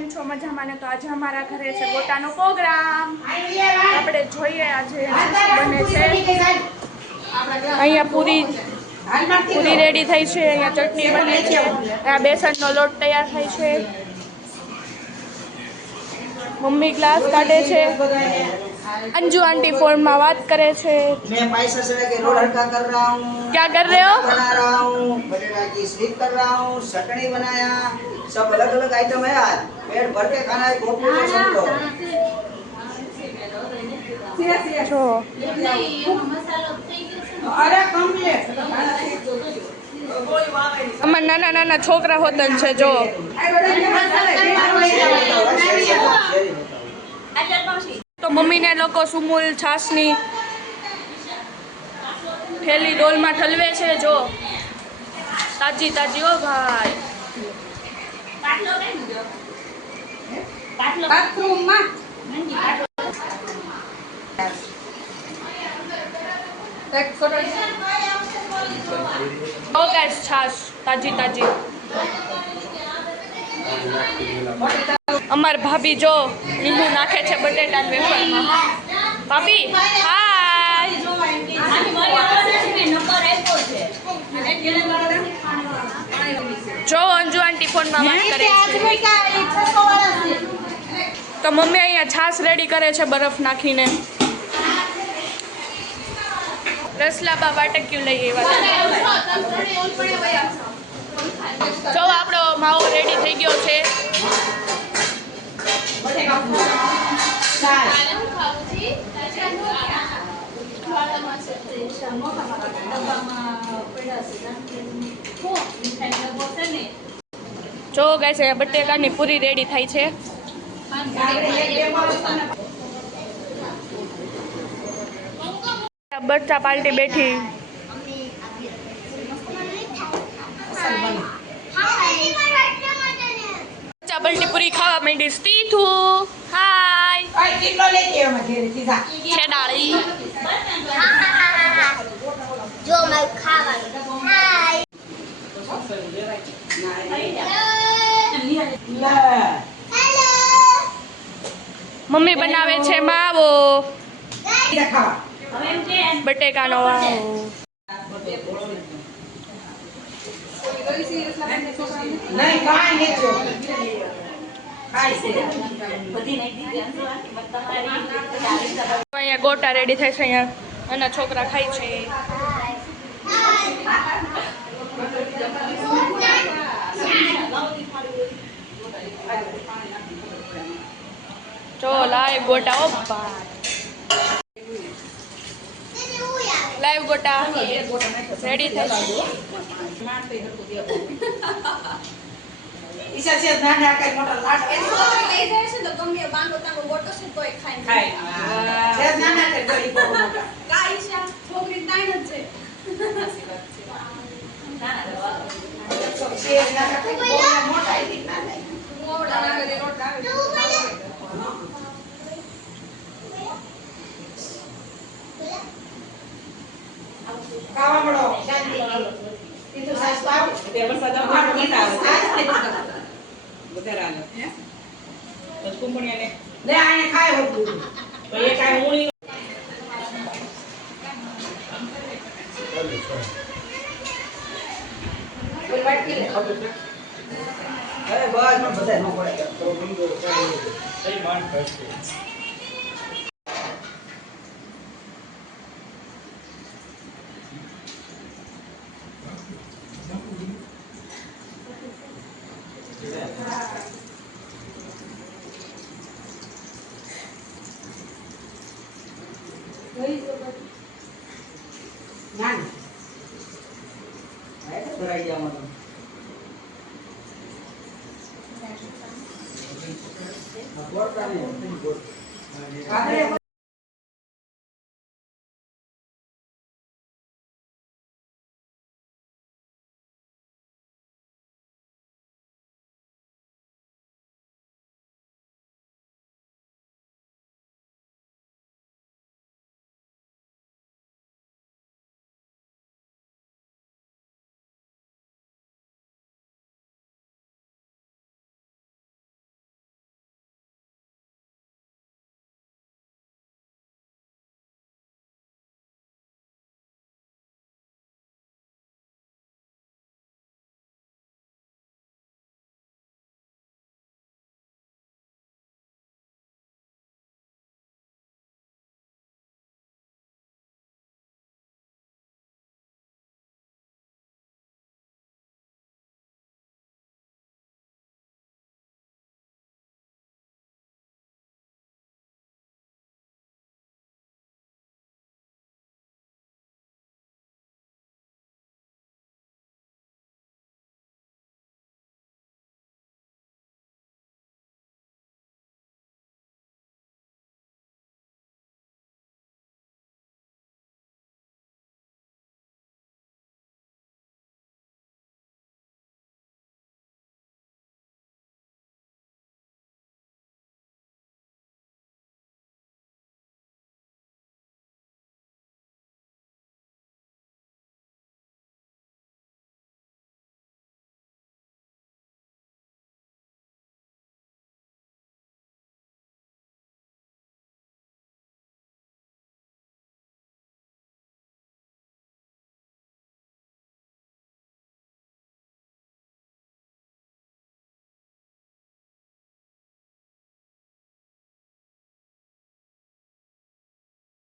કેમ છો? મજામાં ને? તો આજે અમારા ઘરે છે ગોટાનો પ્રોગ્રામ. આપણે જોઈએ આજે બને છે. અહીંયા પૂરી રેડી થઈ છે, અહીંયા ચટણી બને છે, અહીંયા બેસનનો લોટ તૈયાર થાય છે, મમ્મી ગ્લાસ કાઢે છે, अंजू आंटी फोन में बात करे छे। मैं पैसा से के रोड हल्का कर रहा हूँ। क्या कर रहे हो? बना रहा हूँ, बटेरा की स्लीप कर रहा हूँ, चटनी बनाया, सब अलग अलग आइटम है यार। पेट भर के खाना है, कॉपी में समझो। जो अरे कम्प्लीट અમાર નાના નાના છોકરા હોતન છે જો તો મમ્મીને લોકો સુમૂલ છાસની થેલી ડોલમાં ઠલવે છે જો તાજી તાજી હો ભાઈ ओ गाइस छास ताजी ताजी अमर भाभी जो नींबू नाखे छे बटेटा वेफर में भाभी हाय जो अंजू आंटी फोन में बात करे छे तो मम्मी अहींया छास रेडी करे छे बरफ नाखीने रसलाबा वाटक्यू लई आव्या जो आपणो माવો रेडी થઈ ગયો છે જો ગાઈસ આ બટેકાની પૂરી રેડી થઈ છે बच्चा पार्टी बैठी बच्चा पलटी पूरी खावा मंडी स्तीथू हाय छेडाली जो मैं खावा हाय हेलो मम्मी बनावे छे मावो बटेकानो वाव नहीं काई नहीं जो खाई से અહીંયા ગોટા રેડી થાય છે અહીંયા અને છોકરા ખાય છે જો લાઈવ ગોટા ઓ लाइव गोटा रेडी थे ईशा से नाना का मोटा लाट ले जाए છે તો ગમે બાંધો તાકો ગોટો છે તોય ખાઈ से नाना के गरी को मोटा કાઈ છે છોકરી તાઈ ન છે से नाना के मोटा ही दिखना नहीं મોડા લાગે રોટ આવે कावा बड़ो शांति ये तो सास बाप ते वरसादा मार कीता बतेरानो तो कुंपणिया ने ले आने खाए हो तो ये काय मुनी कोई बात की अरे बस मत बता नो पड़े तो बिंदु सही मान करते ના આ તો ભરાઈ જાવ મતલબ આ બોર્ડ કાઢી